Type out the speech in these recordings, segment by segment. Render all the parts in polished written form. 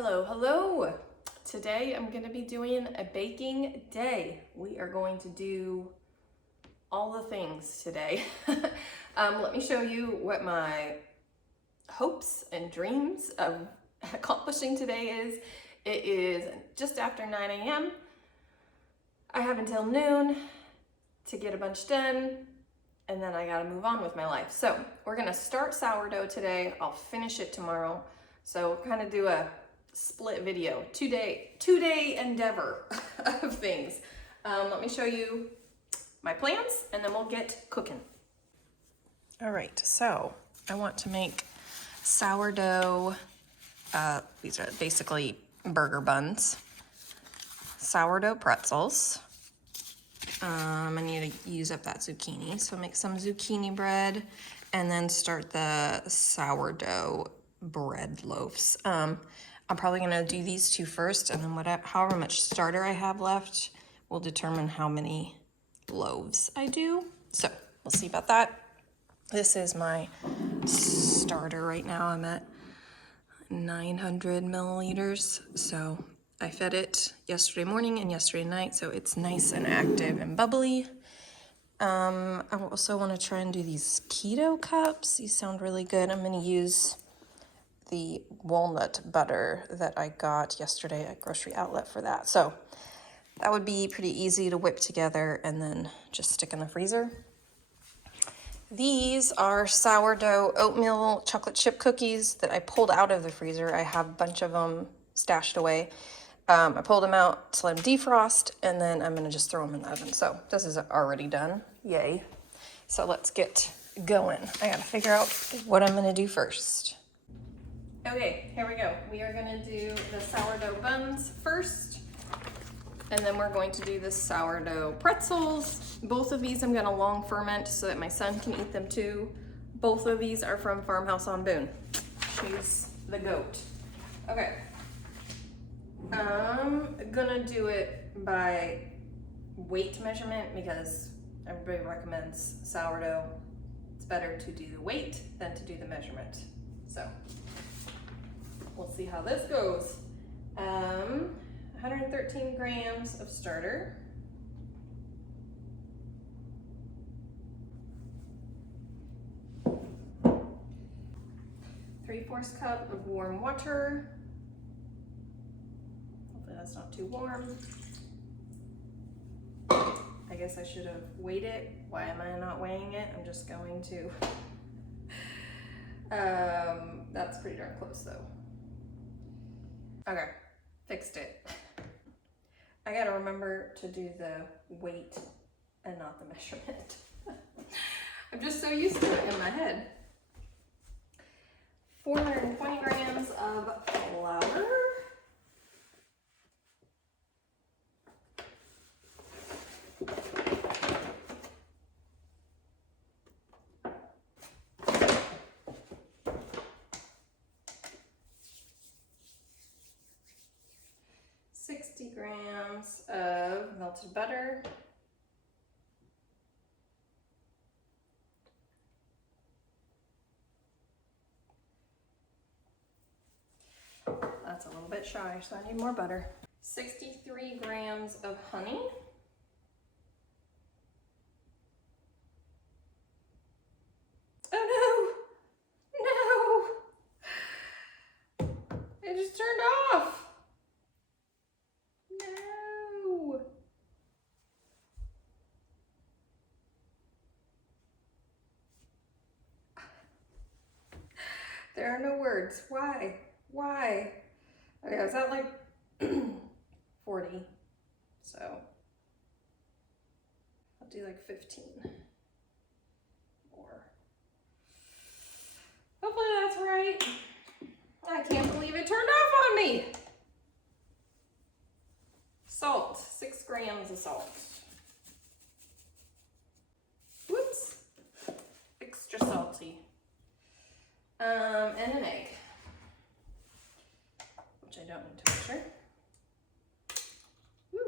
Hello, hello. Today I'm going to be doing a baking day. We are going to do all the things today. Let me show you what my hopes and dreams of accomplishing today is. It is just after 9 a.m. I have until noon to get a bunch done, and then I gotta move on with my life. So we're gonna start sourdough today. I'll finish it tomorrow. So we'll kind of do a split video, two-day endeavor of things. Let me show you my plans and then we'll get cooking. All right, so I want to make sourdough. These are basically burger buns, sourdough pretzels. I need to use up that zucchini, so make some zucchini bread and then start the sourdough bread loaves. I'm probably gonna do these two first, and then however much starter I have left will determine how many loaves I do. So we'll see about that. This is my starter right now. I'm at 900 milliliters. So I fed it yesterday morning and yesterday night, so it's nice and active and bubbly. I also want to try and do these keto cups. These sound really good. I'm going to use the walnut butter that I got yesterday at Grocery Outlet for that. So that would be pretty easy to whip together and then just stick in the freezer. These are sourdough oatmeal chocolate chip cookies that I pulled out of the freezer. I have a bunch of them stashed away. I pulled them out to let them defrost, and then I'm gonna just throw them in the oven. So this is already done, yay. So let's get going. I gotta figure out what I'm gonna do first. Okay, here we go. We are gonna do the sourdough buns first, and then we're going to do the sourdough pretzels. Both of these I'm gonna long ferment so that my son can eat them too. Both of these are from Farmhouse on Boone. She's the goat. Okay. I'm gonna do it by weight measurement because everybody recommends sourdough. It's better to do the weight than to do the measurement. So we'll see how this goes. 113 grams of starter. Three-fourths cup of warm water. Hopefully that's not too warm. I guess I should have weighed it. Why am I not weighing it? I'm just going to. That's pretty darn close though. Okay, fixed it. I gotta remember to do the weight and not the measurement. I'm just so used to it in my head. 420 grams of flour. Grams of melted butter, that's a little bit shy, so I need more butter. 63 grams of honey, oh no, it just turned off. No. There are no words. Why? Why? Okay, I was at like 40, so I'll do like 15 more. Hopefully that's right. I can't believe it turned off on me. Salt, 6 grams of salt. Whoops, extra salty. And an egg, which I don't need to measure. Woo.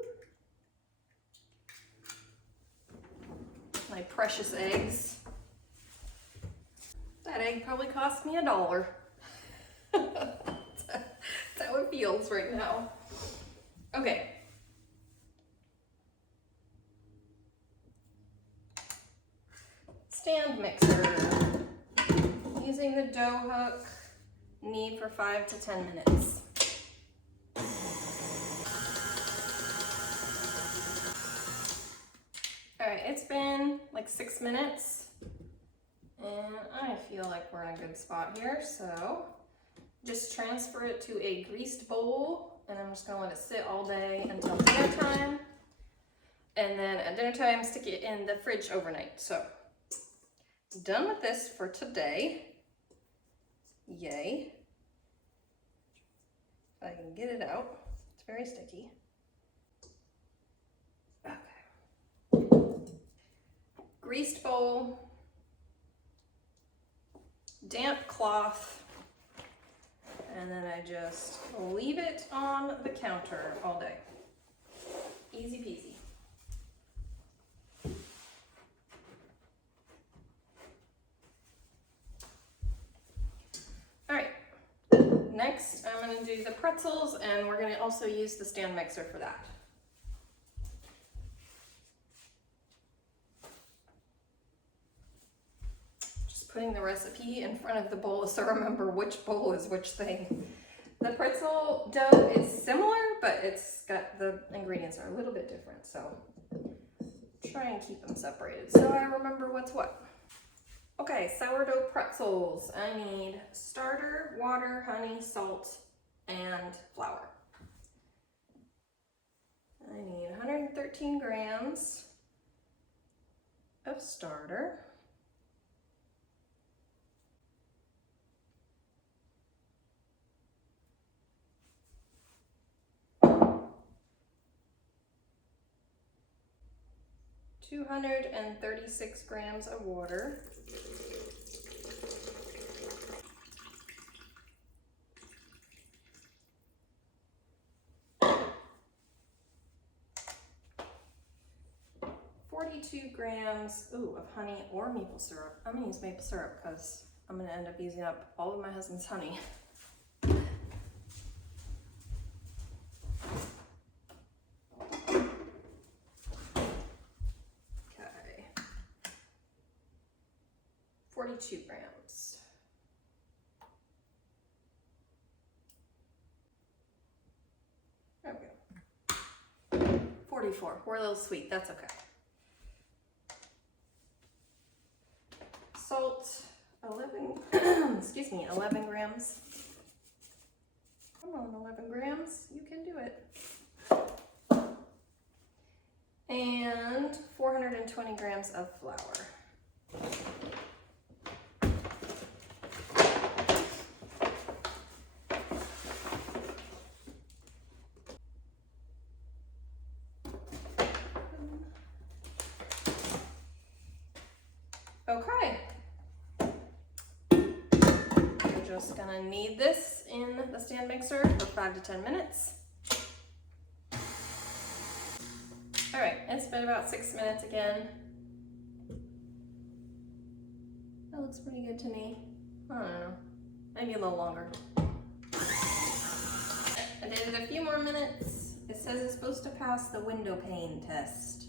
My precious eggs. That egg probably cost me $1. That's how it fields right now. Okay. Stand mixer. Using the dough hook, knead for 5 to 10 minutes. All right, it's been like 6 minutes and I feel like we're in a good spot here. So just transfer it to a greased bowl and I'm just gonna let it sit all day until dinner time. And then at dinner time, stick it in the fridge overnight. So done with this for today. Yay. If I can get it out. It's very sticky. Greased bowl, damp cloth, and then I just leave it on the counter all day. Easy peasy. All right, next I'm gonna do the pretzels and we're gonna also use the stand mixer for that. Putting the recipe in front of the bowl so remember which bowl is which thing. The pretzel dough is similar, but it's got the ingredients are a little bit different, so try and keep them separated so I remember what's what. Okay, sourdough pretzels. I need starter, water, honey, salt, and flour. I need 113 grams of starter. 236 grams of water. grams of honey or maple syrup. I'm gonna use maple syrup because I'm gonna end up using up all of my husband's honey. Okay, 42 grams. Okay, 44. We're a little sweet, that's okay. Salt, 11, excuse me, 11 grams. Come on, 11 grams, you can do it. And 420 grams of flour. Okay. We're just gonna knead this in the stand mixer for 5 to 10 minutes. All right, it's been about 6 minutes again. That looks pretty good to me. I don't know, maybe a little longer. I did it a few more minutes. It says it's supposed to pass the window pane test.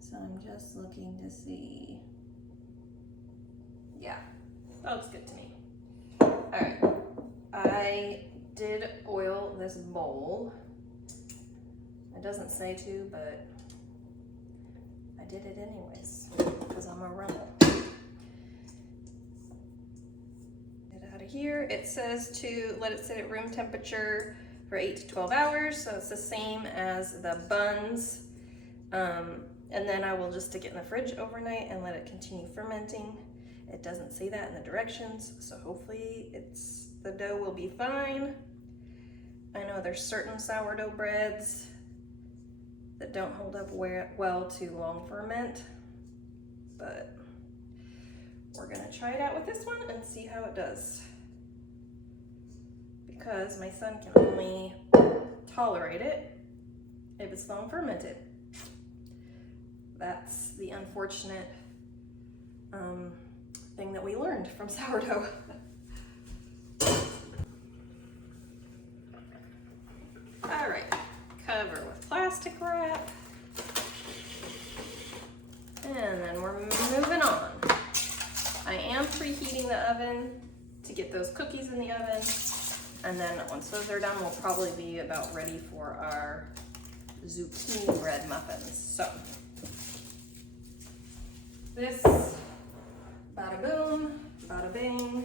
So I'm just looking to see. Yeah, that looks good to me. All right, I did oil this bowl. It doesn't say to, but I did it anyways because I'm a rebel. Get out of here. It says to let it sit at room temperature for 8 to 12 hours. So it's the same as the buns. And then I will just stick it in the fridge overnight and let it continue fermenting. It doesn't say that in the directions, so hopefully the dough will be fine. I know there's certain sourdough breads that don't hold up well to long ferment, but we're gonna try it out with this one and see how it does. Because my son can only tolerate it if it's long fermented. That's the unfortunate thing that we learned from sourdough. plastic wrap. And then we're moving on. I am preheating the oven to get those cookies in the oven. And then once those are done, we'll probably be about ready for our zucchini bread muffins. So this, bada boom, bada bing.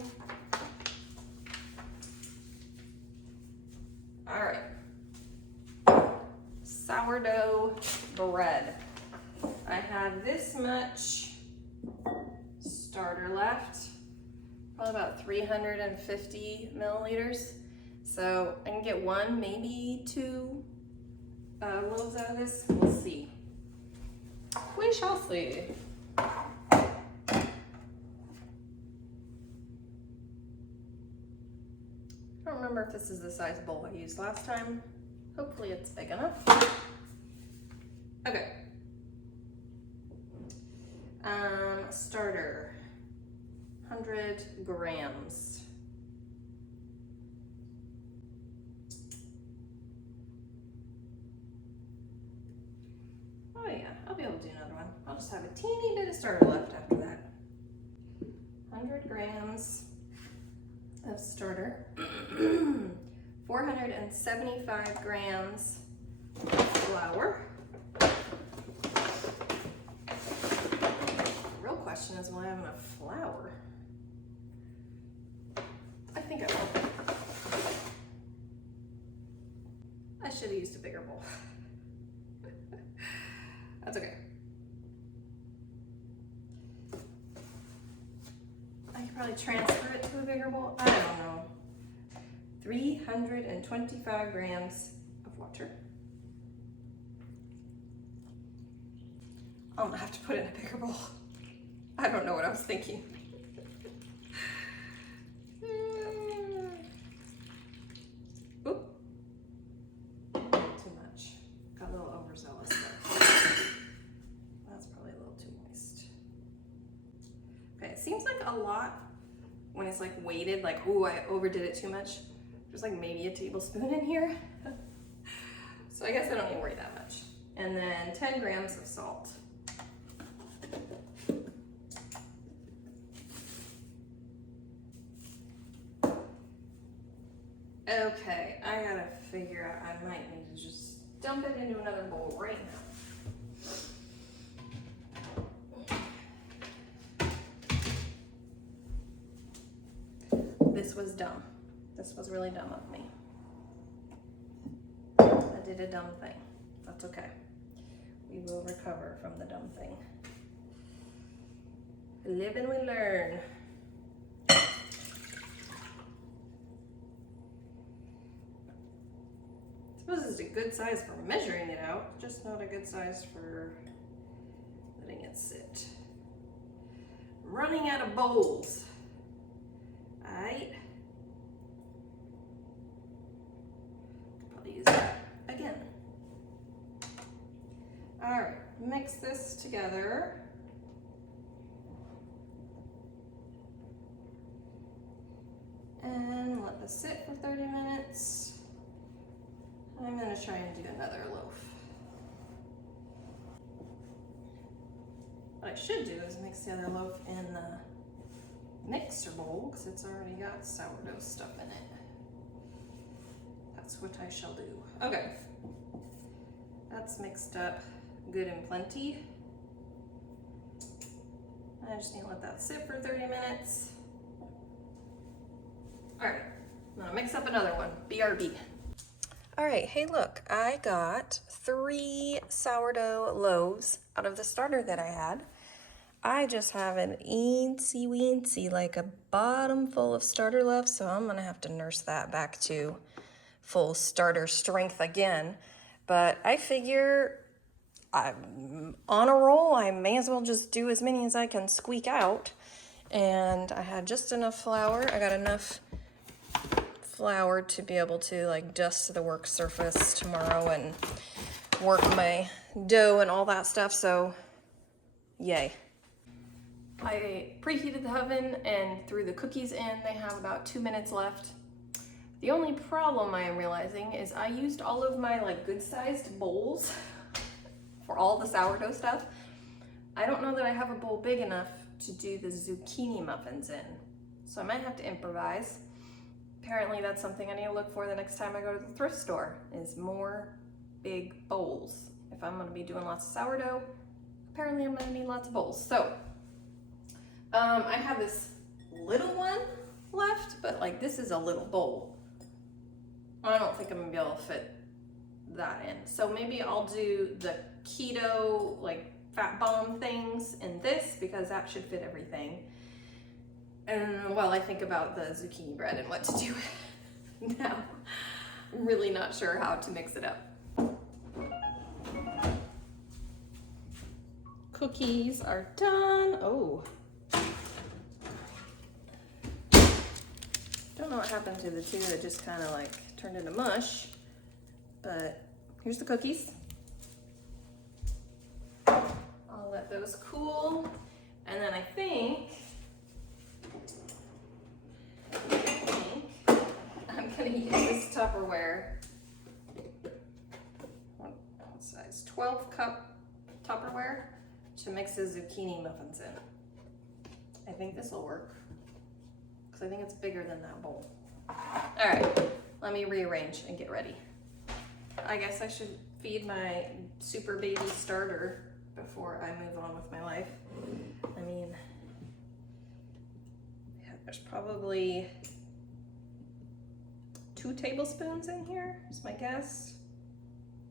All right, sourdough bread. I have this much starter left, probably about 350 milliliters. So I can get one, maybe two loaves out of this. We'll see. We shall see. I don't remember if this is the size bowl I used last time. Hopefully it's big enough. Okay. Starter, 100 grams. Oh yeah, I'll be able to do another one. I'll just have a teeny bit of starter left after that. 100 grams of starter. 475 grams of flour. Question is, will I have enough flour? I think I will. I should have used a bigger bowl. That's okay. I could probably transfer it to a bigger bowl. I don't know. 325 grams of water. I'm gonna have to put it in a bigger bowl. I don't know what I was thinking. Oop. Too much. Got a little overzealous there. That's probably a little too moist. Okay, it seems like a lot when it's like weighted, like, ooh, I overdid it too much. There's like maybe a tablespoon in here. So I guess I don't need to worry that much. And then 10 grams of salt. Okay, I gotta figure out, I might need to just dump it into another bowl right now. This was dumb. This was really dumb of me. I did a dumb thing. That's okay. We will recover from the dumb thing. Live and we learn. I suppose it's a good size for measuring it out, just not a good size for letting it sit. I'm running out of bowls. Alright. Probably use that again. Alright, mix this together. And let this sit for 30 minutes. I'm going to try and do another loaf. What I should do is mix the other loaf in the mixer bowl because it's already got sourdough stuff in it. That's what I shall do. Okay, that's mixed up good and plenty. I just need to let that sit for 30 minutes. All right, I'm gonna mix up another one, BRB. All right, hey look, I got 3 sourdough loaves out of the starter that I had. I just have an eensy weensy, like a bottom full of starter left, so I'm gonna have to nurse that back to full starter strength again. But I figure I'm on a roll, I may as well just do as many as I can squeak out. And I had just enough flour. I got enough flour to be able to like dust the work surface tomorrow and work my dough and all that stuff, so yay. I preheated the oven and threw the cookies in. They have about 2 minutes left. The only problem I am realizing is I used all of my like good sized bowls for all the sourdough stuff. I don't know that I have a bowl big enough to do the zucchini muffins in, so I might have to improvise. Apparently that's something I need to look for the next time I go to the thrift store, is more big bowls. If I'm gonna be doing lots of sourdough, apparently I'm gonna need lots of bowls. So I have this little one left, but like this is a little bowl. I don't think I'm gonna be able to fit that in. So maybe I'll do the keto like fat bomb things in this, because that should fit everything. And while I think about the zucchini bread and what to do now, I'm really not sure how to mix it up. Cookies are done. Oh. Don't know what happened to the two that just kind of like turned into mush, but here's the cookies. I'll let those cool, and then I think I'm gonna use this Tupperware, what size, 12 cup Tupperware, to mix the zucchini muffins in. I think this will work, because I think it's bigger than that bowl. All right, let me rearrange and get ready. I guess I should feed my super baby starter before I move on with my life. I mean, yeah, there's probably 2 tablespoons in here, is my guess.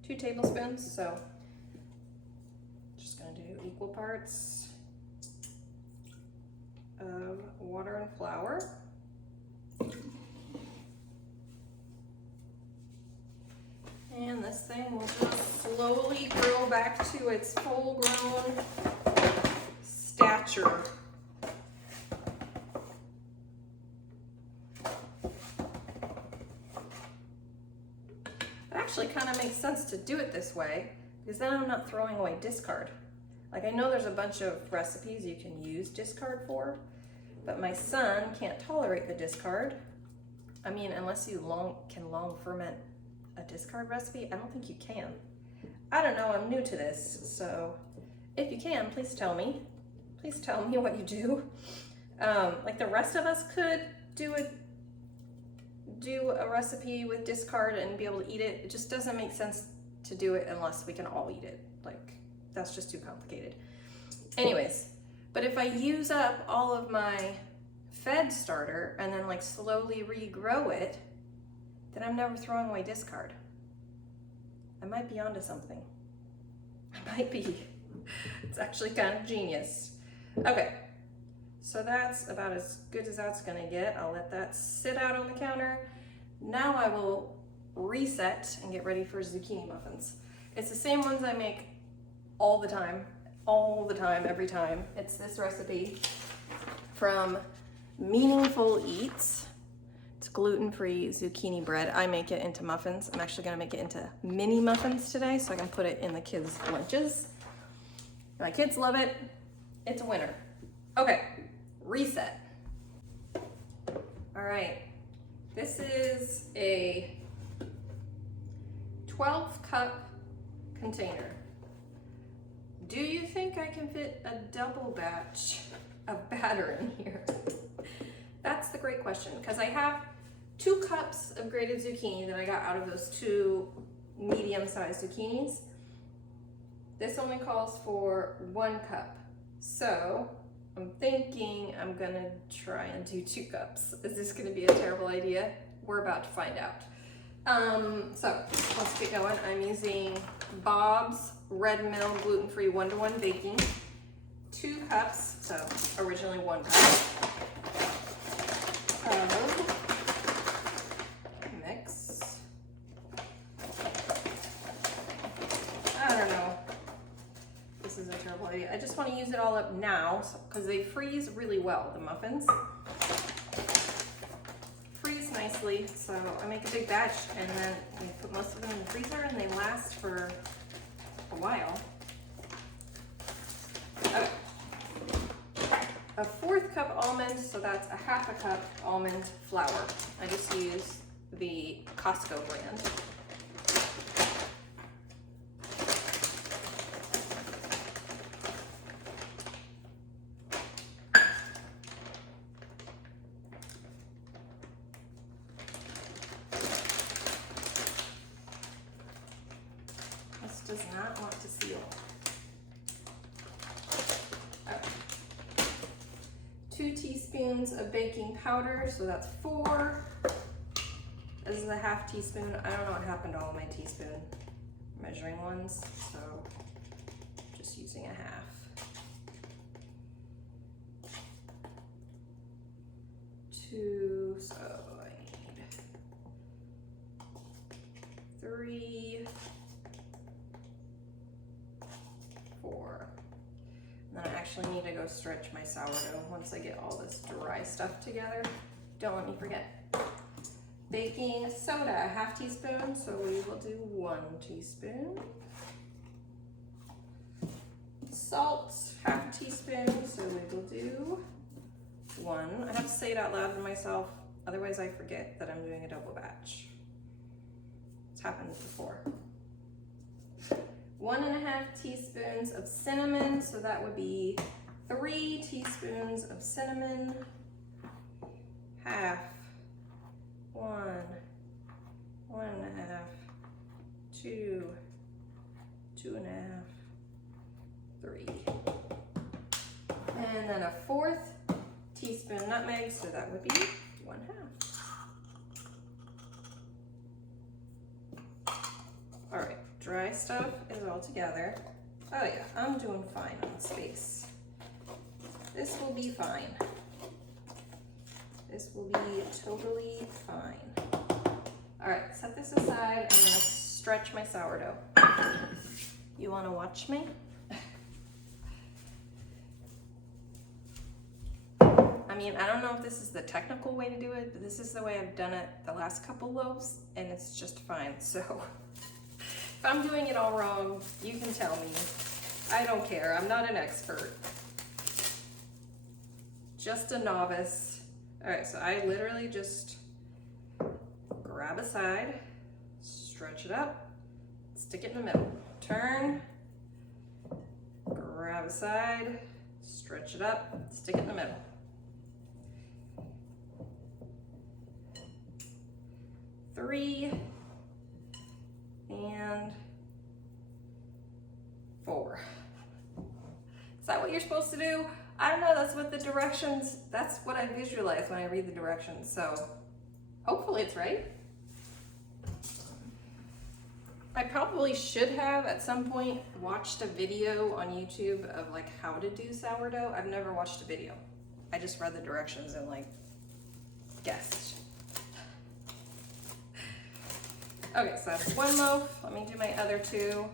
2 tablespoons, so just gonna do equal parts of water and flour. And this thing will just slowly grow back to its full-grown stature. It actually kind of makes sense to do it this way, because then I'm not throwing away discard. Like, I know there's a bunch of recipes you can use discard for, but my son can't tolerate the discard. I mean, unless you can long ferment a discard recipe, I don't think you can. I don't know, I'm new to this, so if you can, please tell me. Please tell me what you do. Like the rest of us could do a recipe with discard and be able to eat it. It just doesn't make sense to do it unless we can all eat it. Like, that's just too complicated. Anyways, but if I use up all of my fed starter and then like slowly regrow it, then I'm never throwing away discard. I might be onto something. I might be. It's actually kind of genius. Okay, so that's about as good as that's gonna get. I'll let that sit out on the counter. Now I will reset and get ready for zucchini muffins. It's the same ones I make all the time, every time. It's this recipe from Meaningful Eats. It's gluten-free zucchini bread. I make it into muffins. I'm actually gonna make it into mini muffins today so I can put it in the kids' lunches. My kids love it. It's a winner. Okay, reset. All right, this is a 12-cup container. Do you think I can fit a double batch of batter in here? That's the great question, because I have 2 cups of grated zucchini that I got out of those 2 medium-sized zucchinis. This only calls for 1 cup. So I'm thinking I'm gonna try and do 2 cups. Is this gonna be a terrible idea? We're about to find out. So let's get going. I'm using Bob's Red Mill gluten-free 1-to-1 baking. 2 cups, so originally 1 cup. Mix. I don't know. This is a terrible idea. I just want to use it all up now because they freeze really well, the muffins. Freeze nicely, so I make a big batch and then I put most of them in the freezer and they last for a while. Okay. A 1/4 cup almond, so that's a 1/2 cup almond flour. I just use the Costco brand. This does not want to seal. Okay. 2 teaspoons of baking powder, so that's 4. This is a half teaspoon. I don't know what happened to all my teaspoon measuring ones, so just using a half. 2, so I need 3, 4. And then I actually need to go stretch my sourdough once I get all this dry stuff together. Don't let me forget. Baking soda, a half teaspoon, so we will do 1 teaspoon. Salt, half teaspoon, so we will do 1. I have to say it out loud to myself, otherwise I forget that I'm doing a double batch. It's happened before. 1.5 teaspoons of cinnamon, so that would be 3 teaspoons of cinnamon. Half. 1, 1.5, 2, 2.5, 3. And then a 4th teaspoon nutmeg, so that would be 1/2. All right, dry stuff is all together. Oh yeah, I'm doing fine on space. This will be fine. This will be totally fine. All right, set this aside. I'm gonna stretch my sourdough. You wanna watch me? I mean, I don't know if this is the technical way to do it, but this is the way I've done it the last couple loaves, and it's just fine. So if I'm doing it all wrong, you can tell me. I don't care, I'm not an expert. Just a novice. All right, so I literally just grab a side, stretch it up, stick it in the middle. Turn, grab a side, stretch it up, stick it in the middle. Three and 4. Is that what you're supposed to do? I don't know, that's what the directions, that's what I visualize when I read the directions, so hopefully it's right. I probably should have at some point watched a video on YouTube of like how to do sourdough. I've never watched a video. I just read the directions and like guessed. Okay, so that's 1 loaf. Let me do my other 2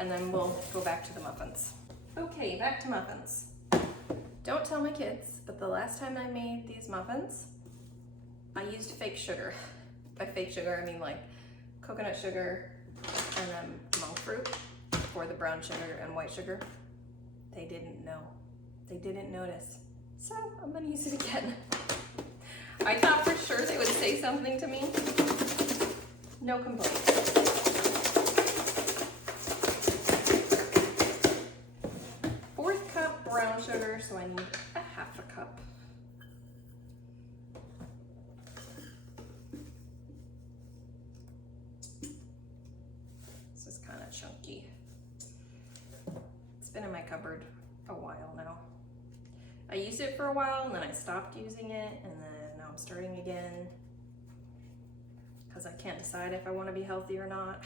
and then we'll go back to the muffins. Okay, back to muffins. Don't tell my kids, but the last time I made these muffins, I used fake sugar. By fake sugar, I mean like coconut sugar and then monk fruit for the brown sugar and white sugar. They didn't know. They didn't notice. So I'm gonna use it again. I thought for sure they would say something to me. No complaints. 1/4 cup brown sugar, so I need a 1/2 cup. This is kind of chunky. It's been in my cupboard a while now. I used it for a while and then I stopped using it, and then now I'm starting again because I can't decide if I want to be healthy or not.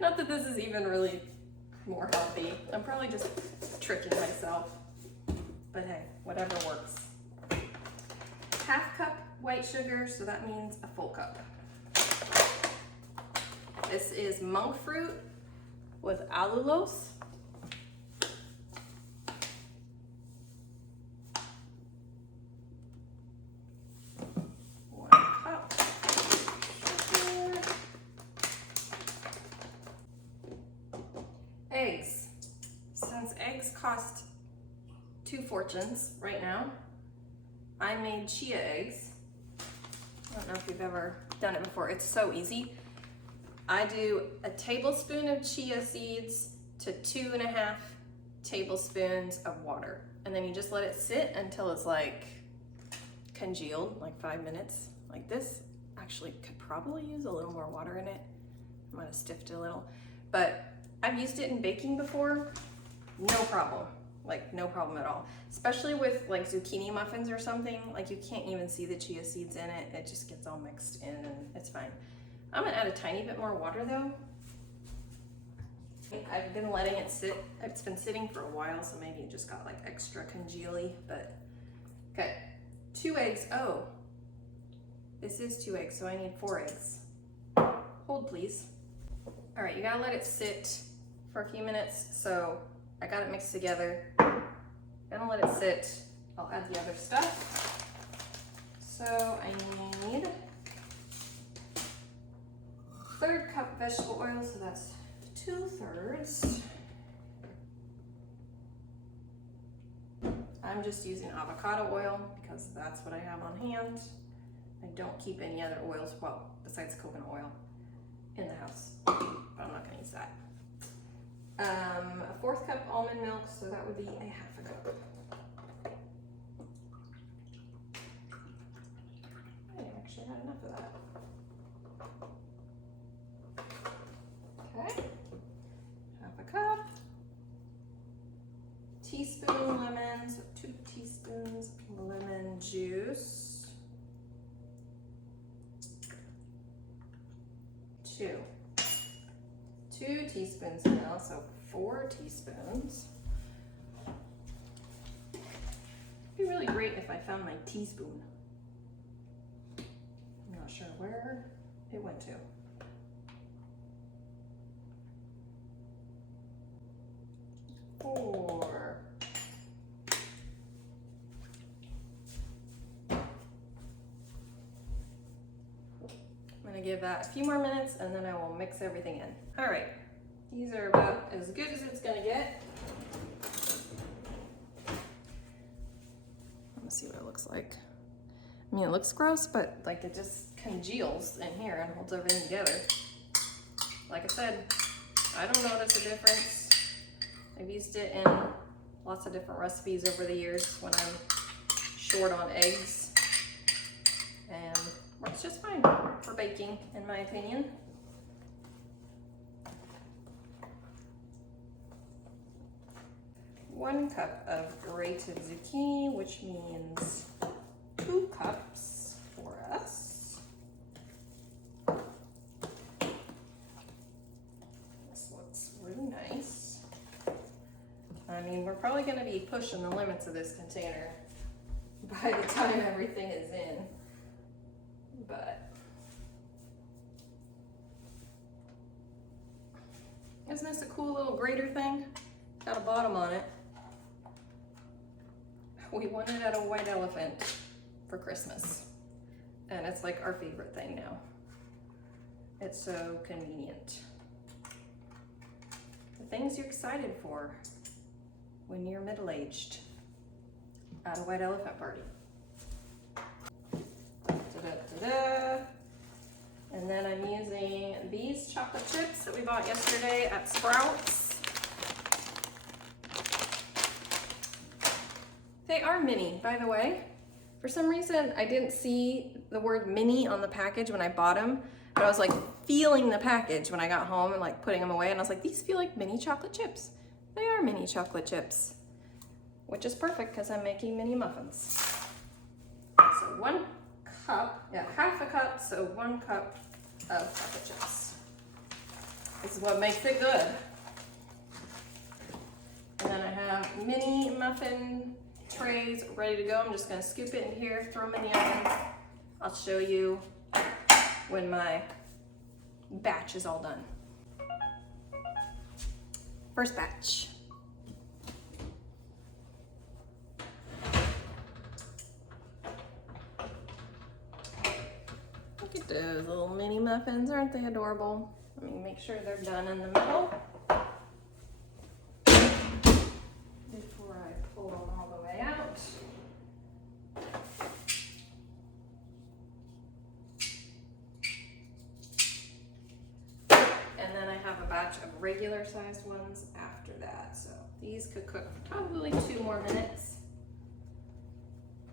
Not that this is even really more healthy. I'm probably just tricking myself. But hey, whatever works. 1/2 cup white sugar, so that means a full cup. This is monk fruit with allulose. Eggs. Since eggs cost 2 fortunes right now, I made chia eggs. you've ever done it before. It's so easy. I do a tablespoon of chia seeds to 2.5 tablespoons of water. And then you just let it sit until it's like congealed, like 5 minutes, like this. Actually, could probably use a little more water in it. I might have stiffed it a little, but I've used it in baking before, no problem. Like no problem at all. Especially with like zucchini muffins or something, like you can't even see the chia seeds in it. It just gets all mixed in and it's fine. I'm gonna add a tiny bit more water though. I've been letting it sit. It's been sitting for a while, so maybe it just got like extra congealy, but okay. 2 eggs, oh. This is 2 eggs, so I need 4 eggs. Hold please. All right, you gotta let it sit for a few minutes, so I got it mixed together. Gonna let it sit. I'll add the other stuff. So I need 1/3 cup vegetable oil, so that's 2/3. I'm just using avocado oil because that's what I have on hand. I don't keep any other oils, well, besides coconut oil, in the house, but I'm not gonna use that. A 1/4 cup almond milk, so that would be a 1/2 cup. I actually had enough of that. Okay, 1/2 cup. Teaspoon lemon, so 2 teaspoons lemon juice. 2 teaspoons now, so 4 teaspoons. It'd be really great if I found my teaspoon. I'm not sure where it went to. 4. I'm gonna give that a few more minutes and then I will mix everything in. All right, these are about as good as it's gonna get. Let's see what it looks like. I mean, it looks gross, but like it just congeals in here and holds everything together. Like I said, I don't notice a difference. I've used it in lots of different recipes over the years when I'm short on eggs, and works just fine for baking, in my opinion. One cup of grated zucchini, which means 2 cups for us. This looks really nice. I mean, we're probably going to be pushing the limits of this container by the time everything is in, but isn't this a cool little grater thing? Got a bottom on it. We won it at a white elephant for Christmas, and it's like our favorite thing now. It's so convenient. The things you're excited for when you're middle-aged at a white elephant party. Da-da-da-da. And then I'm using these chocolate chips that we bought yesterday at Sprouts. They are mini, by the way. For some reason, I didn't see the word mini on the package when I bought them, but I was like feeling the package when I got home and like putting them away, and I was like, these feel like mini chocolate chips. They are mini chocolate chips, which is perfect because I'm making mini muffins. So 1 cup, yeah, 1/2 cup, so 1 cup of chocolate chips. This is what makes it good. And then I have mini muffin trays ready to go. I'm just gonna scoop it in here, throw them in the oven. I'll show you when my batch is all done. First batch. Look at those little mini muffins, aren't they adorable? Let me make sure they're done in the middle before I pull them all the way out. batch of regular sized ones after that. So these could cook for probably 2 more minutes.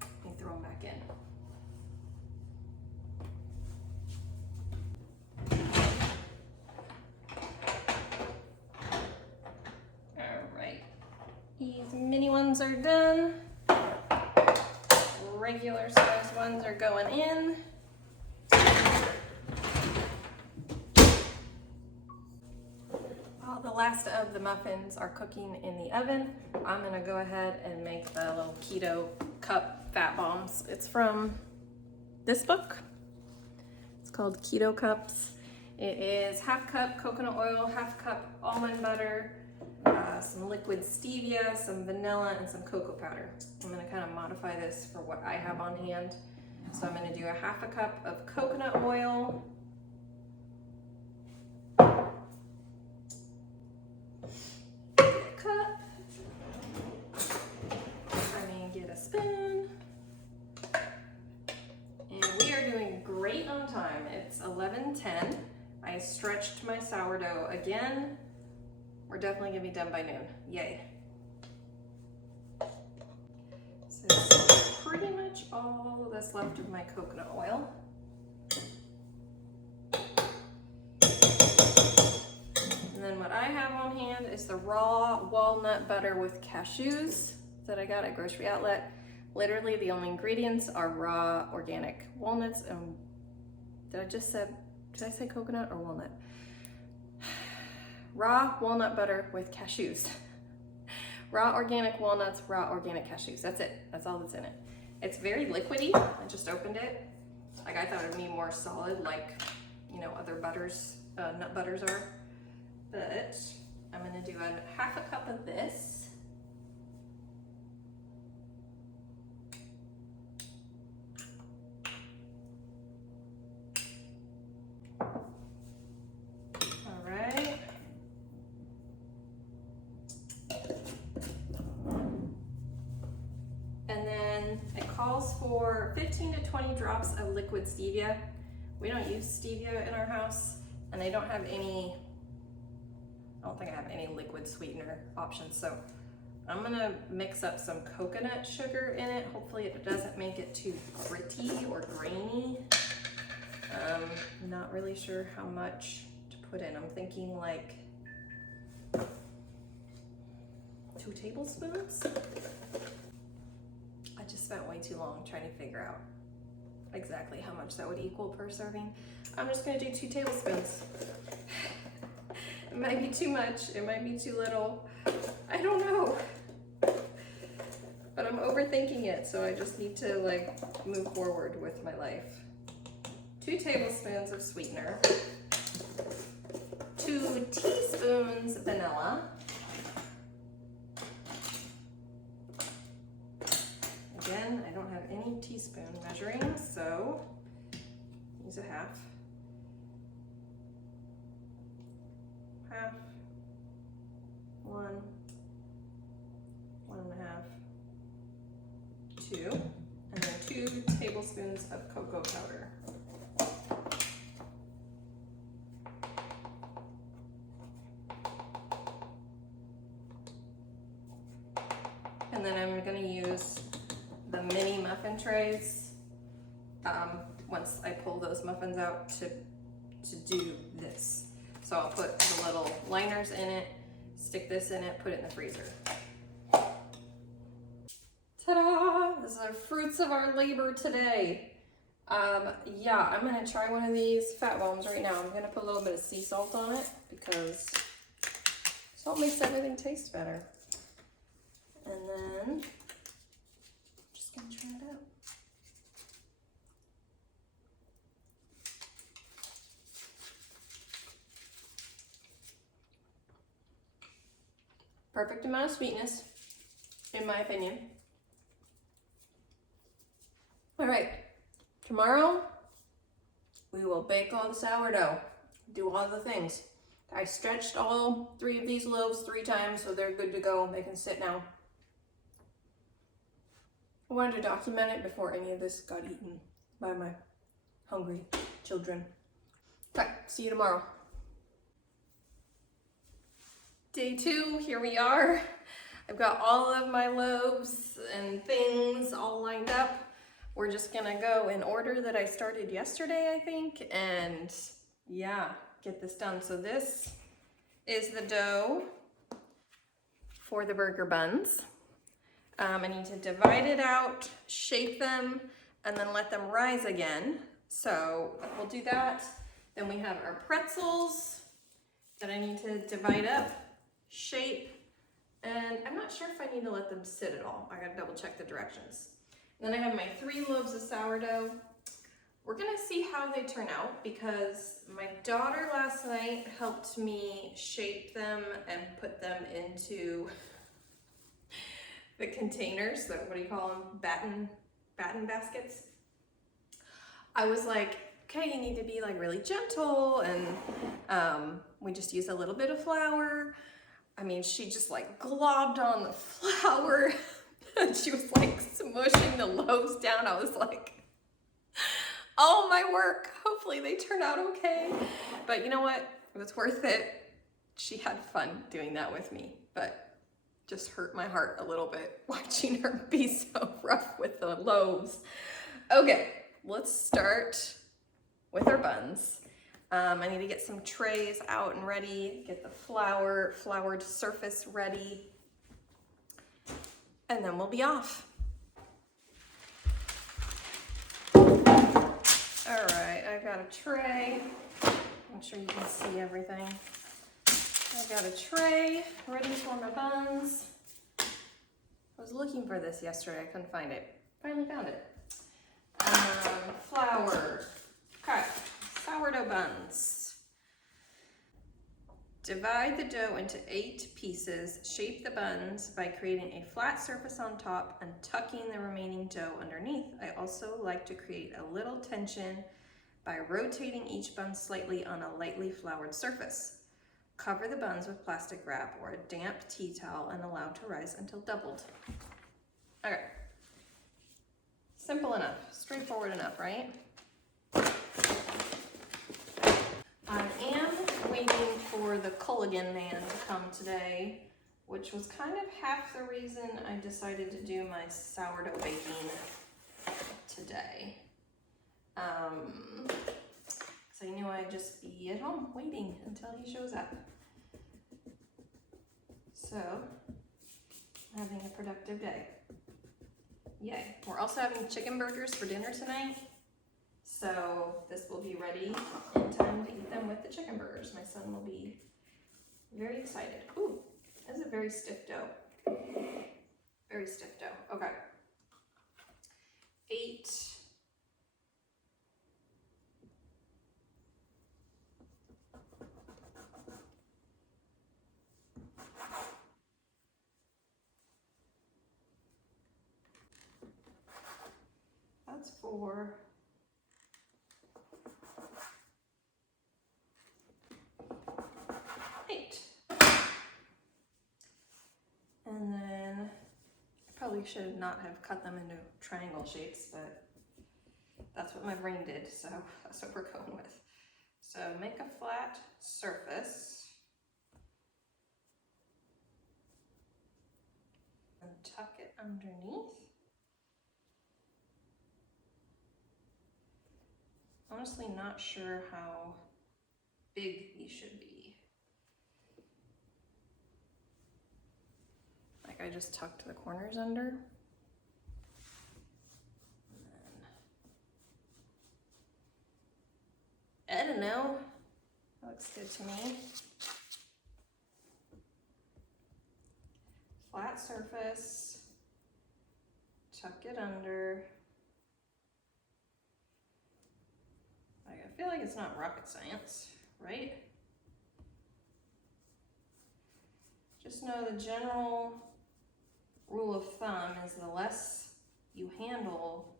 Let me throw them back in. These mini ones are done. Regular sized ones are going in. While the last of the muffins are cooking in the oven, I'm gonna go ahead and make the little keto cup fat bombs. It's from this book. It's called Keto Cups. It is 1/2 cup coconut oil, 1/2 cup almond butter, some liquid stevia, some vanilla, and some cocoa powder. I'm gonna kind of modify this for what I have on hand. So I'm gonna do 1/2 cup of coconut oil. Cup. I'm gonna get a spoon. And we are doing great on time. It's 11:10. I stretched my sourdough again. We're definitely gonna be done by noon. Yay. So this is pretty much all that's left of my coconut oil. And then what I have on hand is the raw walnut butter with cashews that I got at Grocery Outlet. Literally the only ingredients are raw organic walnuts. Did I say coconut or walnut? Raw walnut butter with cashews. Raw organic walnuts, raw organic cashews. That's it. That's all that's in it. It's very liquidy. I just opened it. Like I thought it'd be more solid, like other butters, nut butters are. But I'm gonna do 1/2 cup of this. All right. And then it calls for 15 to 20 drops of liquid stevia. We don't use stevia in our house, and I don't think I have any liquid sweetener options. So I'm gonna mix up some coconut sugar in it. Hopefully it doesn't make it too gritty or grainy. Not really sure how much to put in. I'm thinking like 2 tablespoons. I just spent way too long trying to figure out exactly how much that would equal per serving. I'm just gonna do 2 tablespoons. It might be too much, it might be too little. I don't know. But I'm overthinking it, so I just need to move forward with my life. 2 tablespoons of sweetener. 2 teaspoons vanilla. Again, I don't have any teaspoon measuring, so use a half. Half, 1, 1.5, 2, and then 2 tablespoons of cocoa powder. And then I'm gonna use the mini muffin trays once I pull those muffins out to do this. So I'll put the little liners in it, stick this in it, put it in the freezer. Ta-da! These are fruits of our labor today. Yeah, I'm gonna try one of these fat bombs right now. I'm gonna put a little bit of sea salt on it because salt makes everything taste better. And then I'm just gonna try it out. Perfect amount of sweetness, in my opinion. All right, tomorrow we will bake all the sourdough, do all the things. I stretched all 3 of these loaves 3 times, so they're good to go. They can sit now. I wanted to document it before any of this got eaten by my hungry children. Okay, see you tomorrow. Day 2, here we are. I've got all of my loaves and things all lined up. We're just gonna go in order that I started yesterday, I think, and yeah, get this done. So this is the dough for the burger buns. I need to divide it out, shape them, and then let them rise again. So we'll do that. Then we have our pretzels that I need to divide up, shape, and I'm not sure if I need to let them sit at all. I gotta double check the directions. Then I have my 3 loaves of sourdough. We're gonna see how they turn out because my daughter last night helped me shape them and put them into the containers, what do you call them? Batten baskets. I was like, okay, you need to be like really gentle, and we just use a little bit of flour. I mean, she just like globbed on the flour and she was like smushing the loaves down. I was like, oh my work, hopefully they turn out okay. But you know what, it was worth it. She had fun doing that with me, but just hurt my heart a little bit watching her be so rough with the loaves. Okay, let's start with our buns. I need to get some trays out and ready, get the floured surface ready, and then we'll be off. All right, I've got a tray. Make sure you can see everything. I've got a tray ready for my buns. I was looking for this yesterday, I couldn't find it. Finally found it. Flour. Okay, sourdough buns. Divide the dough into 8 pieces. Shape the buns by creating a flat surface on top and tucking the remaining dough underneath. I also like to create a little tension by rotating each bun slightly on a lightly floured surface. Cover the buns with plastic wrap or a damp tea towel and allow to rise until doubled. Okay. Simple enough, straightforward enough, right? I am waiting for the Culligan man to come today, which was kind of half the reason I decided to do my sourdough baking today. So I knew I'd just be at home waiting until he shows up. So, having a productive day. Yay. We're also having chicken burgers for dinner tonight. So this will be ready in time to eat them with the chicken burgers. My son will be very excited. Ooh, that's a very stiff dough. Very stiff dough. Okay. 8. That's 4. And then I probably should not have cut them into triangle shapes, but that's what my brain did, so that's what we're going with. So make a flat surface and tuck it underneath. Honestly, not sure how big these should be. Like I just tucked the corners under. I don't know. That looks good to me. Flat surface. Tuck it under. Like, I feel like it's not rocket science, right? Just know the general rule of thumb is the less you handle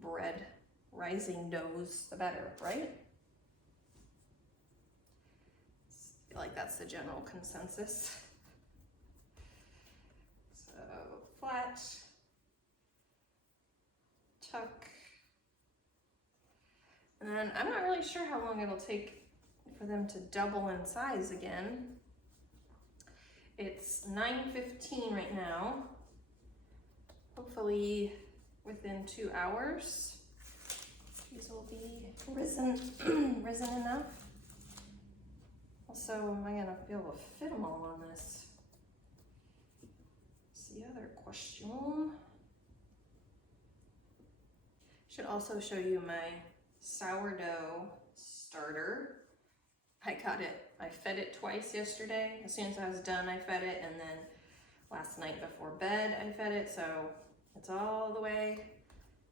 bread, rising doughs, the better, right? I feel like that's the general consensus. So flat, tuck, and then I'm not really sure how long it'll take for them to double in size again. It's 9:15 right now. Hopefully within 2 hours, these will be risen enough. Also, am I gonna be able to fit them all on this? That's the other question. Should also show you my sourdough starter. I fed it twice yesterday. As soon as I was done, I fed it, and then last night before bed, I fed it, so it's all the way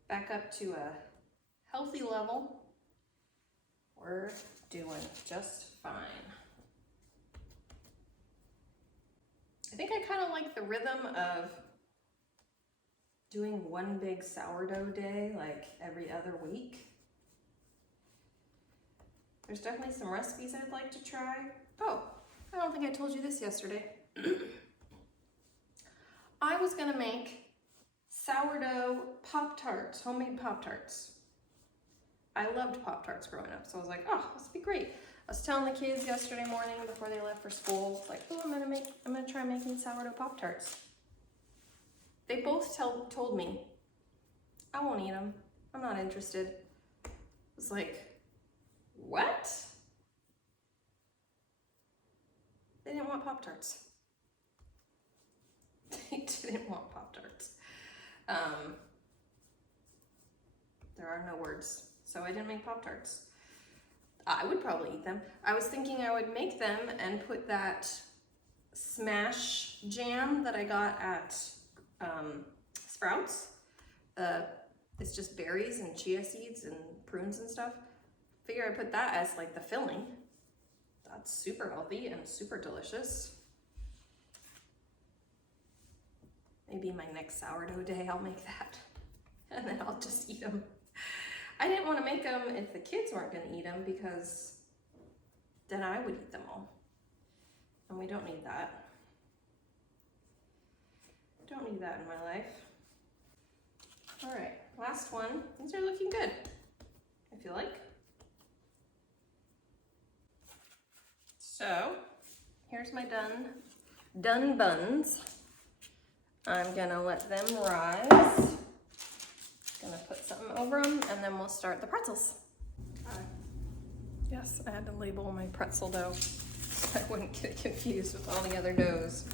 back up to a healthy level. We're doing just fine. I think I kind of like the rhythm of doing one big sourdough day like every other week. There's definitely some recipes I'd like to try. Oh, I don't think I told you this yesterday. I was gonna make sourdough Pop-Tarts, homemade Pop-Tarts. I loved Pop-Tarts growing up, so I was like, oh, this would be great. I was telling the kids yesterday morning before they left for school, like, oh, I'm gonna try making sourdough Pop-Tarts. They both told me, I won't eat them. I'm not interested. I was like, what? They didn't want Pop-Tarts. They didn't want Pop-Tarts. There are no words, so I didn't make Pop-Tarts. I would probably eat them. I was thinking I would make them and put that Smash jam that I got at Sprouts. It's just berries and chia seeds and prunes and stuff. Figure I put that as like the filling. That's super healthy and super delicious. Maybe my next sourdough day I'll make that, and then I'll just eat them. I didn't want to make them if the kids weren't going to eat them, because then I would eat them all, and we don't need that. Don't need that in my life. All right, last one. These are looking good, I feel like. So here's my done buns. I'm gonna let them rise. Gonna put something over them, and then we'll start the pretzels. Yes, I had to label my pretzel dough so I wouldn't get confused with all the other doughs.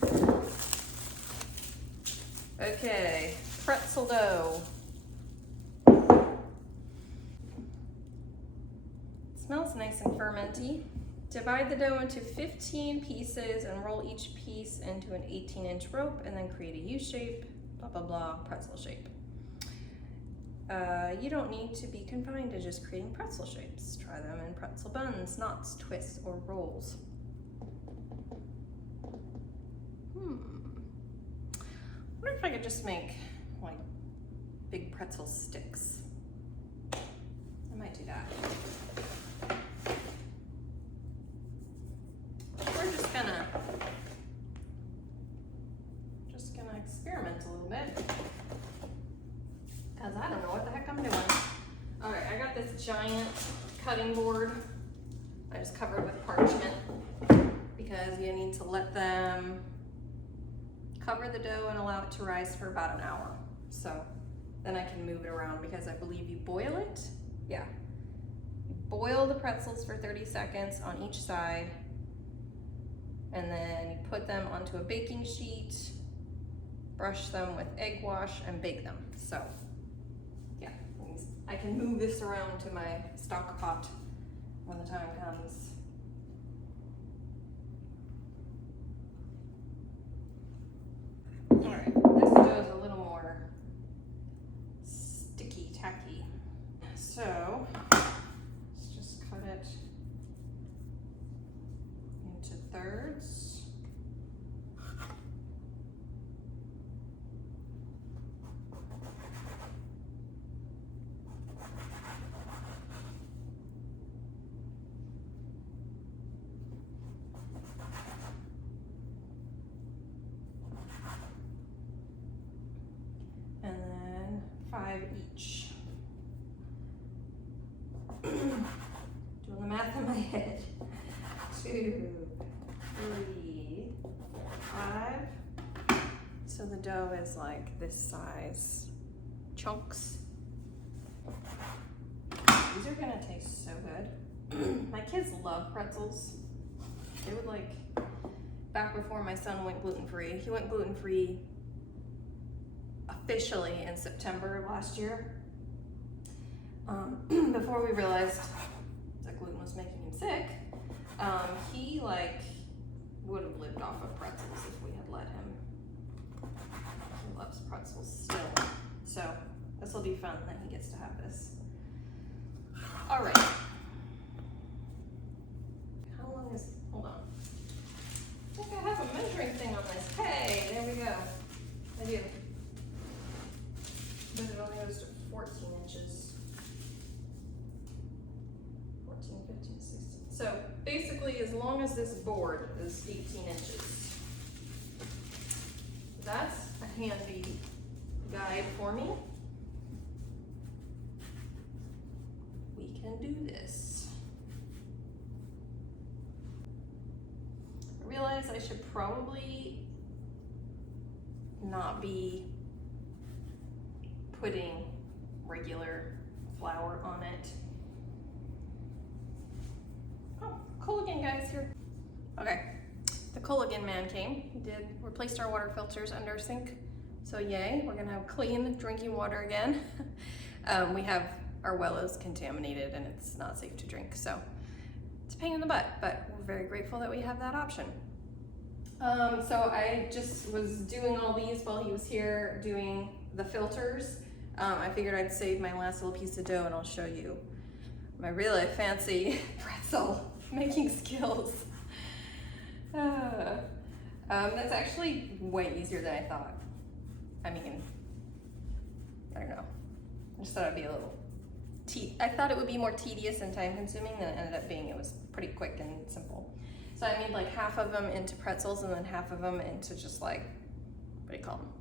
Okay, pretzel dough. It smells nice and fermenty. Divide the dough into 15 pieces and roll each piece into an 18-inch rope, and then create a U-shape, blah, blah, blah, pretzel shape. You don't need to be confined to just creating pretzel shapes. Try them in pretzel buns, knots, twists, or rolls. I wonder if I could just make like big pretzel sticks. I might do that. We're just gonna experiment a little bit, because I don't know what the heck I'm doing. All right, I got this giant cutting board. I just covered with parchment, because you need to let them cover the dough and allow it to rise for about an hour. So then I can move it around, because I believe you boil it. Yeah. You boil the pretzels for 30 seconds on each side, and then you put them onto a baking sheet, brush them with egg wash, and bake them. So yeah, I can move this around to my stock pot when the time comes. All right, this dough is a little more sticky, tacky. So let's just cut it into thirds. And then 5 each. Doing the math in my head. 2, 3, 5. So the dough is like this size chunks. These are gonna taste so good. My kids love pretzels. They would like, back before my son went gluten-free, he went gluten-free officially in September of last year. Before we realized that gluten was making him sick, he like would have lived off of pretzels if we had let him. He loves pretzels still. So this will be fun that he gets to have this. All right. How long is, hold on. I think I have a measuring thing on this. Hey, there we go. I do. But it only goes to 14 inches. 14, 15, 16. So basically, as long as this board is 18 inches, that's a handy guide for me. We can do this. I realize I should probably not be putting regular flour on it. Oh, Culligan guy's here. Okay, the Culligan man came. He replaced our water filters under our sink. So yay, we're gonna have clean drinking water again. We have, our well is contaminated and it's not safe to drink. So it's a pain in the butt, but we're very grateful that we have that option. So I just was doing all these while he was here doing the filters. I figured I'd save my last little piece of dough and I'll show you my really fancy pretzel making skills. That's actually way easier than I thought. I mean, I don't know. I just thought it'd be a little, I thought it would be more tedious and time consuming than it ended up being. It was pretty quick and simple. So I made like half of them into pretzels and then half of them into just like, what do you call them?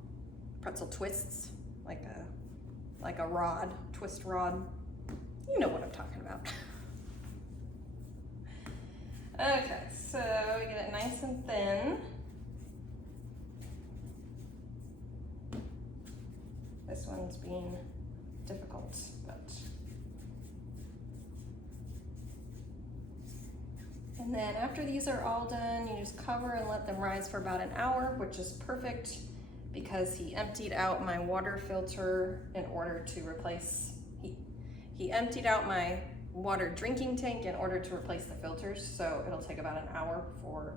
Pretzel twists, like a rod, twist rod. You know what I'm talking about. Okay, so we get it nice and thin. This one's being difficult, but. And then after these are all done, you just cover and let them rise for about an hour, which is perfect because he emptied out my water filter in order to replace, he emptied out my water drinking tank in order to replace the filters. So it'll take about an hour for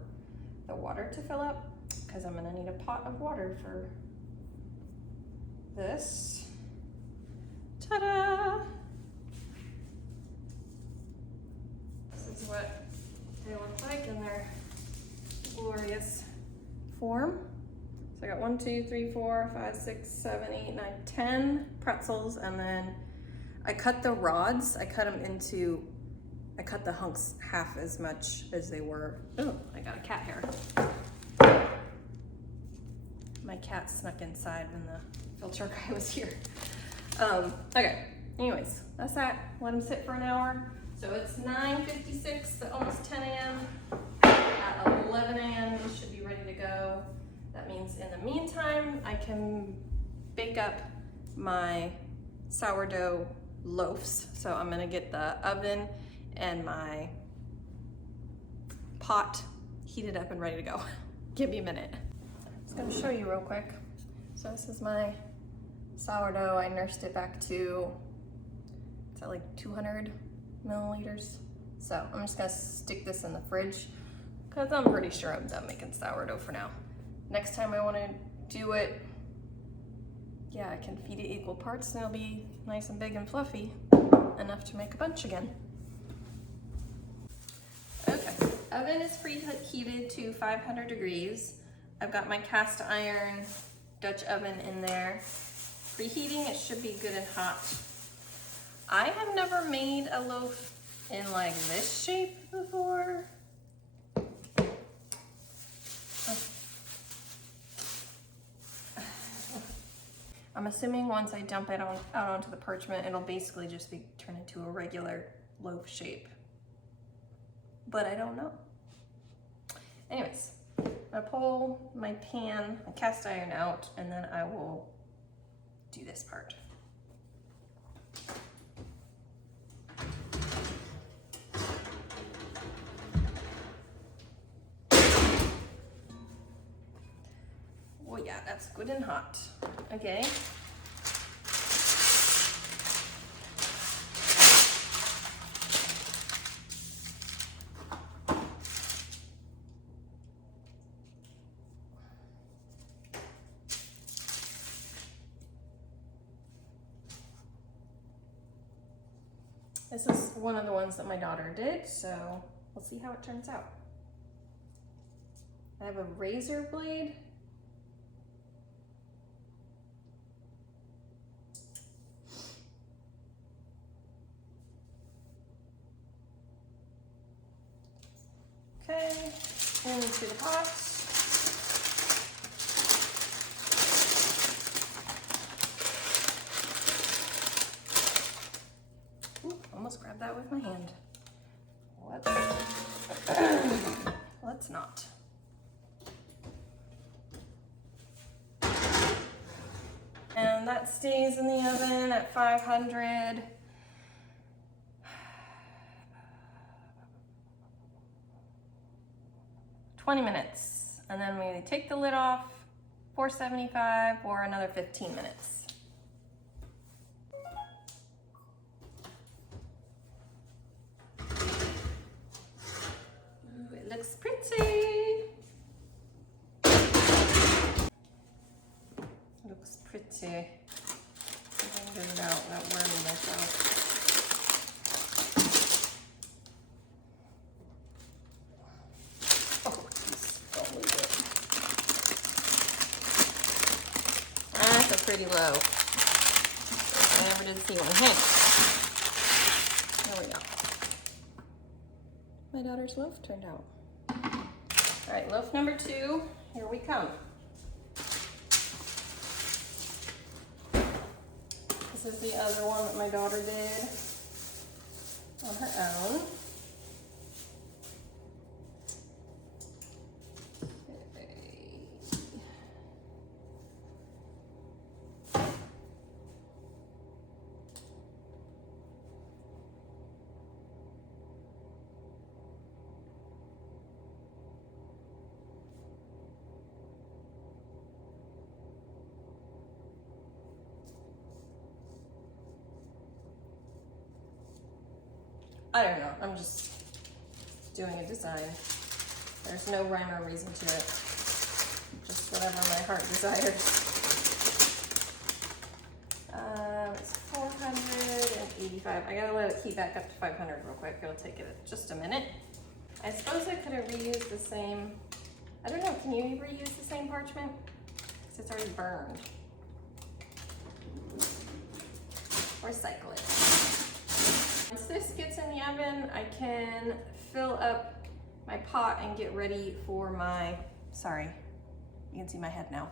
the water to fill up because I'm gonna need a pot of water for this. Ta-da! This is what they look like in their glorious form. So I got 1, 2, 3, 4, 5, 6, 7, 8, 9, 10 pretzels, and then I cut the rods. I cut the hunks half as much as they were. Oh, I got a cat hair. My cat snuck inside when the filter guy was here. Okay, anyways, that's that. Let them sit for an hour. So it's 9:56, almost 10 a.m. At 11 a.m. we should be ready to go. That means in the meantime, I can bake up my sourdough loaves. So I'm gonna get the oven and my pot heated up and ready to go. Give me a minute. I'm just gonna show you real quick. So this is my sourdough. I nursed it back to, it's at like 200 milliliters. So I'm just gonna stick this in the fridge because I'm pretty sure I'm done making sourdough for now. Next time I wanna do it, yeah, I can feed it equal parts and it'll be nice and big and fluffy, enough to make a bunch again. Okay, oven is preheated to 500 degrees. I've got my cast iron Dutch oven in there. Preheating, it should be good and hot. I have never made a loaf in like this shape before. I'm assuming once I dump it out onto the parchment, it'll basically just be turned into a regular loaf shape. But I don't know. Anyways, I'll pull my pan, my cast iron out, and then I will do this part. Oh yeah, that's good and hot. Okay. This is one of the ones that my daughter did, so we'll see how it turns out. I have a razor blade. Okay, into the pot. Ooh, almost grabbed that with my hand. Let's not. And that stays in the oven at 500. 20 minutes, and then we take the lid off, 475 or another 15 minutes. Ooh, it looks pretty. Looks pretty. Get it out without worming myself. Pretty low. I never did see one hit. There we go. My daughter's loaf turned out. All right, loaf number 2, here we come. This is the other one that my daughter did on her own. I don't know, I'm just doing a design. There's no rhyme or reason to it. Just whatever my heart desires. It's 485. I gotta let it heat back up to 500 real quick. It'll take it just a minute. I suppose I could have reused the same, I don't know, can you reuse the same parchment? Because it's already burned. Or cycle it. Once this gets in the oven, I can fill up my pot and get ready for my, sorry, you can see my head now.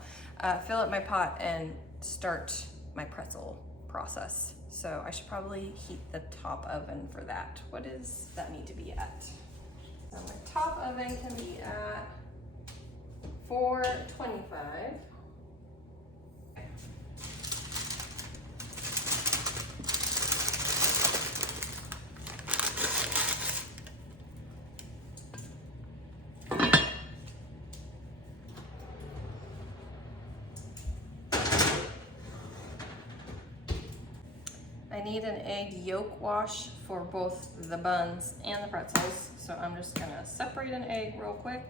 Fill up my pot and start my pretzel process. So I should probably heat the top oven for that. What does that need to be at? So my top oven can be at 425. I need an egg yolk wash for both the buns and the pretzels, so I'm just gonna separate an egg real quick.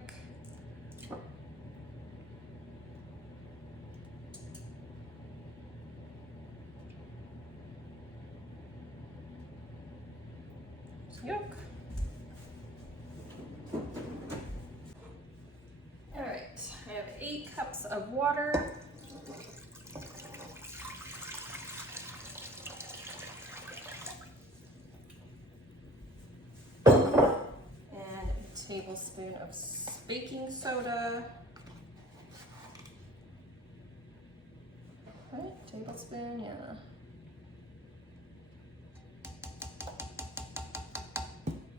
Yolk. All right, I have 8 cups of water. Tablespoon of baking soda. Right, tablespoon, yeah.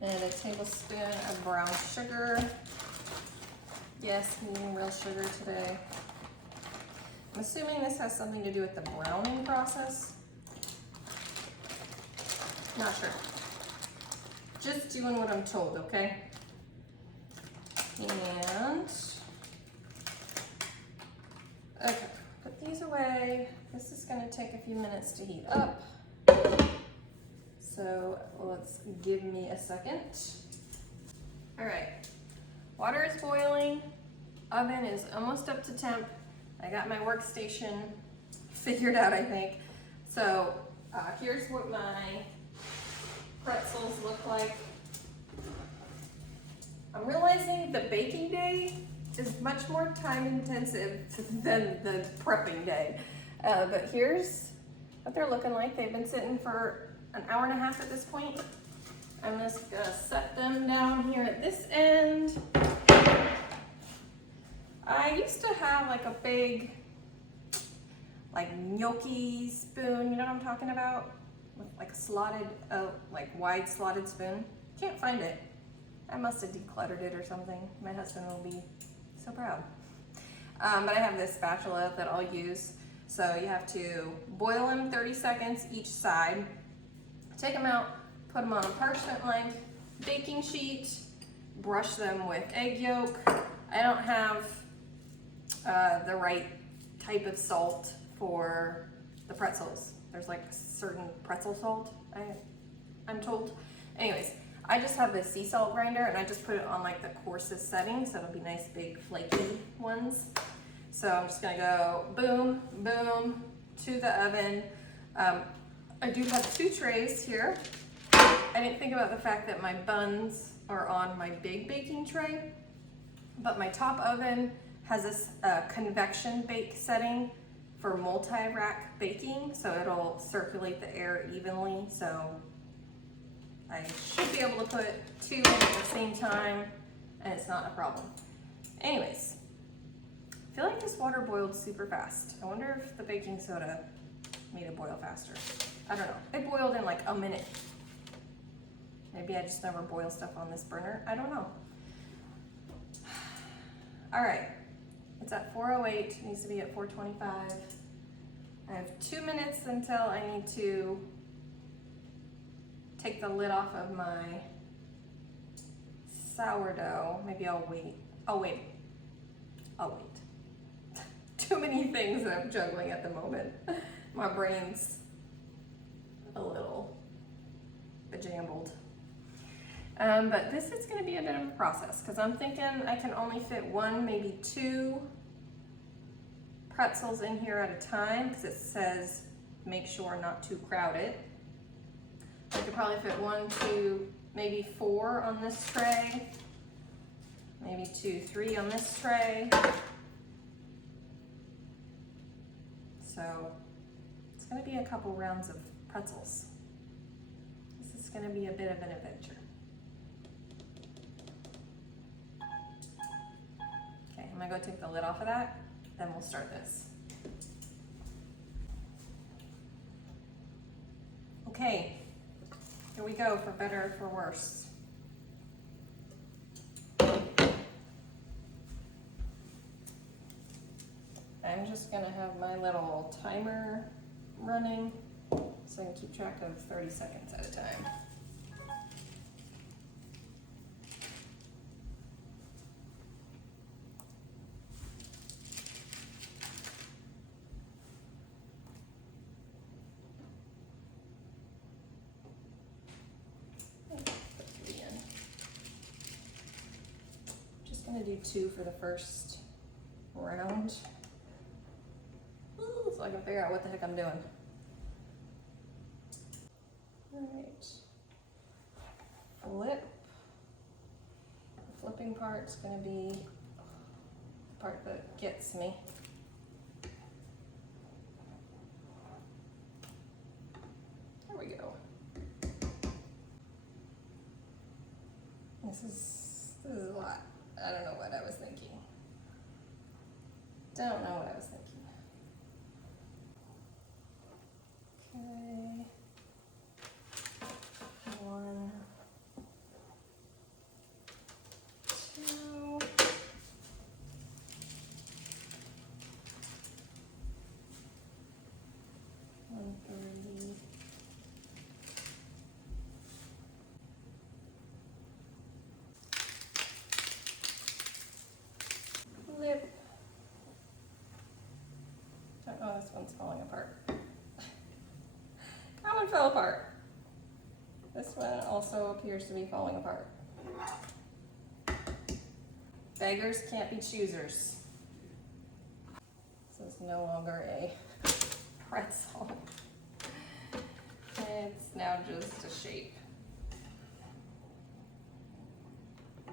And a tablespoon of brown sugar. Yes, needing real sugar today. I'm assuming this has something to do with the browning process. Not sure. Just doing what I'm told, okay? And, okay, put these away. This is gonna take a few minutes to heat up. So let's give me a second. All right, water is boiling. Oven is almost up to temp. I got my workstation figured out, I think. So here's what my pretzels look like. I'm realizing the baking day is much more time intensive than the prepping day. But here's what they're looking like. They've been sitting for an hour and a half at this point. I'm just gonna set them down here at this end. I used to have like a big, like gnocchi spoon, you know what I'm talking about? With like a slotted, like wide slotted spoon. Can't find it. I must have decluttered it or something. My husband will be so proud. But I have this spatula that I'll use. So you have to boil them 30 seconds each side. Take them out, put them on a parchment lined baking sheet, brush them with egg yolk. I don't have the right type of salt for the pretzels. There's like certain pretzel salt, I'm told. Anyways, I just have this sea salt grinder and I just put it on like the coarsest setting so it'll be nice big flaky ones. So I'm just gonna go boom, boom to the oven. I do have 2 trays here. I didn't think about the fact that my buns are on my big baking tray, but my top oven has this convection bake setting for multi-rack baking, so it'll circulate the air evenly. So I should be able to put 2 in at the same time, and it's not a problem. Anyways, I feel like this water boiled super fast. I wonder if the baking soda made it boil faster. I don't know. It boiled in like a minute. Maybe I just never boil stuff on this burner. I don't know. All right, it's at 4:08, it needs to be at 4:25. I have 2 minutes until I need to take the lid off of my sourdough. Maybe I'll wait. I'll wait. Too many things that I'm juggling at the moment. My brain's a little bejambled. But this is gonna be a bit of a process because I'm thinking I can only fit 1, maybe 2 pretzels in here at a time because it says make sure not too crowded. I could probably fit 1, 2, maybe 4 on this tray, maybe 2, 3 on this tray. So it's gonna be a couple rounds of pretzels. This is gonna be a bit of an adventure. Okay, I'm gonna go take the lid off of that, then we'll start this. Okay, here we go, for better or for worse. I'm just gonna have my little timer running so I can keep track of 30 seconds at a time. Just gonna do 2 for the first round. So I can figure out what the heck I'm doing. All right, flip. The flipping part's gonna be the part that gets me. There we go. This is a lot. I don't know what I was thinking. Don't know what I was thinking. Okay. 1, 2. Oh, this one's falling apart. That one fell apart. This one also appears to be falling apart. Beggars can't be choosers. This is no longer a pretzel. It's now just a shape. I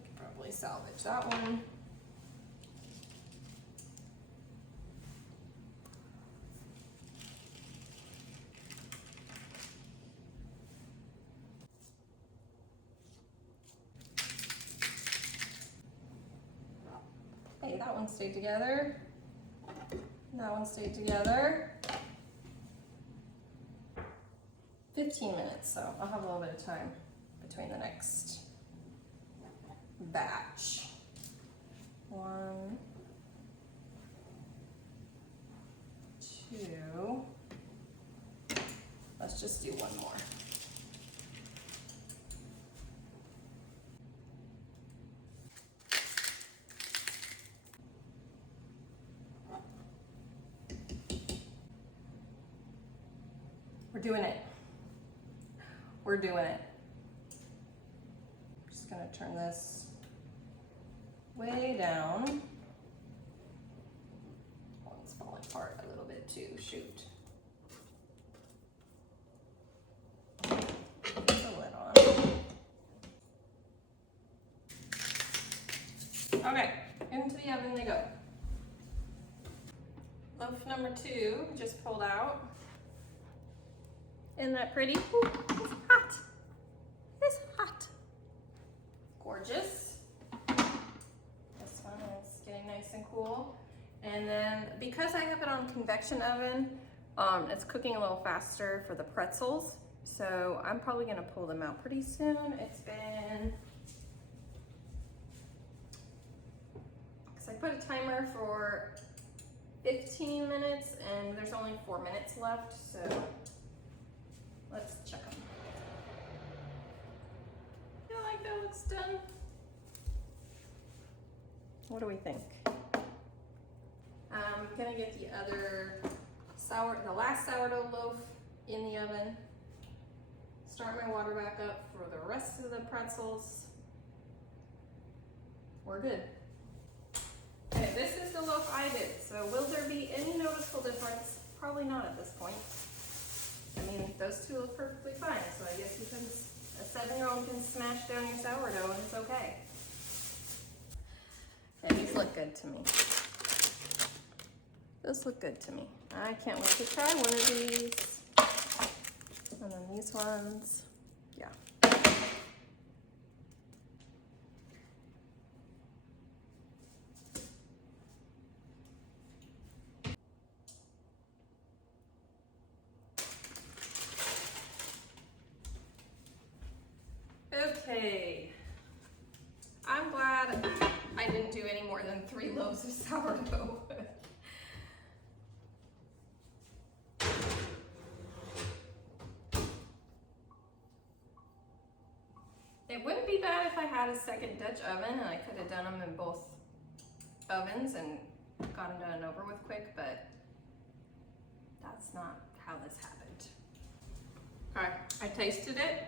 could probably salvage that one. Hey, that one stayed together. That one stayed together. 15 minutes, so I'll have a little bit of time between the next batch. 1, 2. Let's just do one more. We're doing it. We're doing it. I'm just gonna turn this way down. Oh, it's falling apart a little bit too, shoot. Put the lid on. Okay, into the oven they go. Loaf number 2 just pulled out. Isn't that pretty? Ooh, it's hot. It's hot. Gorgeous. This one is getting nice and cool. And then because I have it on convection oven, it's cooking a little faster for the pretzels. So I'm probably gonna pull them out pretty soon. It's been, because I put a timer for 15 minutes and there's only 4 minutes left, so let's check them. Feel like that looks done. What do we think? I'm gonna get the last sourdough loaf in the oven. Start my water back up for the rest of the pretzels. We're good. Okay, this is the loaf I did. So will there be any noticeable difference? Probably not at this point. I mean, those two look perfectly fine, so I guess you can, a 7-year-old can smash down your sourdough and it's okay. Yeah, these look good to me. Those look good to me. I can't wait to try one of these. And then these ones, yeah. Okay, I'm glad I didn't do any more than 3 loaves of sourdough. It wouldn't be bad if I had a second Dutch oven and I could have done them in both ovens and gotten done and over with quick, but that's not how this happened. Okay, I tasted it.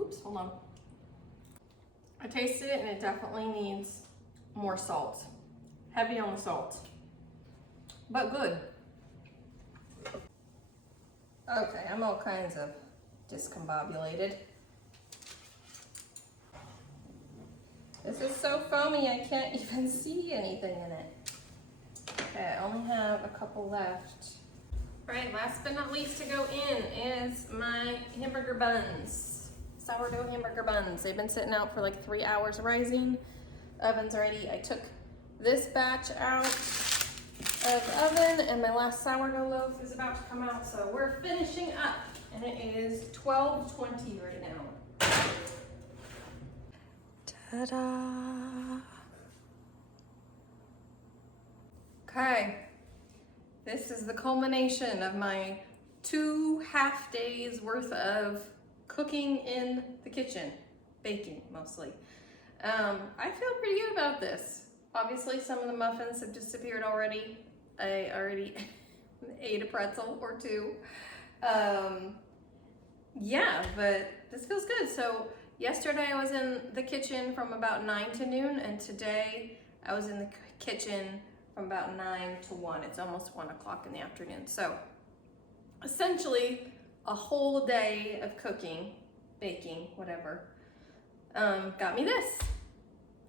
Oops, hold on. I tasted it and it definitely needs more salt. Heavy on the salt, but good. Okay, I'm all kinds of discombobulated. This is so foamy I can't even see anything in it. Okay, I only have a couple left. All right, last but not least to go in is my hamburger buns. Sourdough hamburger buns. They've been sitting out for like 3 hours rising. Oven's ready. I took this batch out of oven and my last sourdough loaf is about to come out, so we're finishing up and it is 12:20 right now. Ta-da! Okay, this is the culmination of my 2 half days worth of cooking in the kitchen. baking mostly. I feel pretty good about this. Obviously some of the muffins have disappeared already. I already ate a pretzel or two. Yeah, but this feels good. So yesterday I was in the kitchen from about 9 to noon, and today I was in the kitchen from about 9 to 1. It's almost 1 o'clock in the afternoon. So essentially a whole day of cooking, baking, whatever, got me this.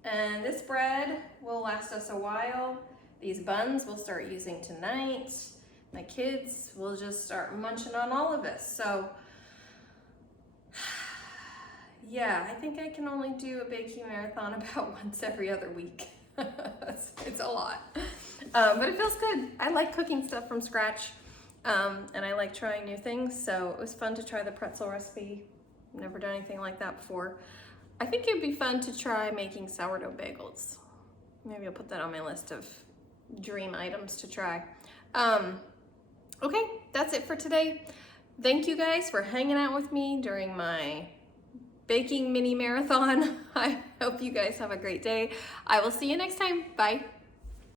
And this bread will last us a while. These buns we'll start using tonight. My kids will just start munching on all of this. So yeah, I think I can only do a baking marathon about once every other week. It's a lot, but it feels good. I like cooking stuff from scratch, and I like trying new things, so it was fun to try the pretzel recipe. Never done anything like that before. I think it'd be fun to try making sourdough bagels. Maybe I'll put that on my list of dream items to try. Okay, that's it for today. Thank you guys for hanging out with me during my baking mini marathon. I hope you guys have a great day. I will see you next time. Bye.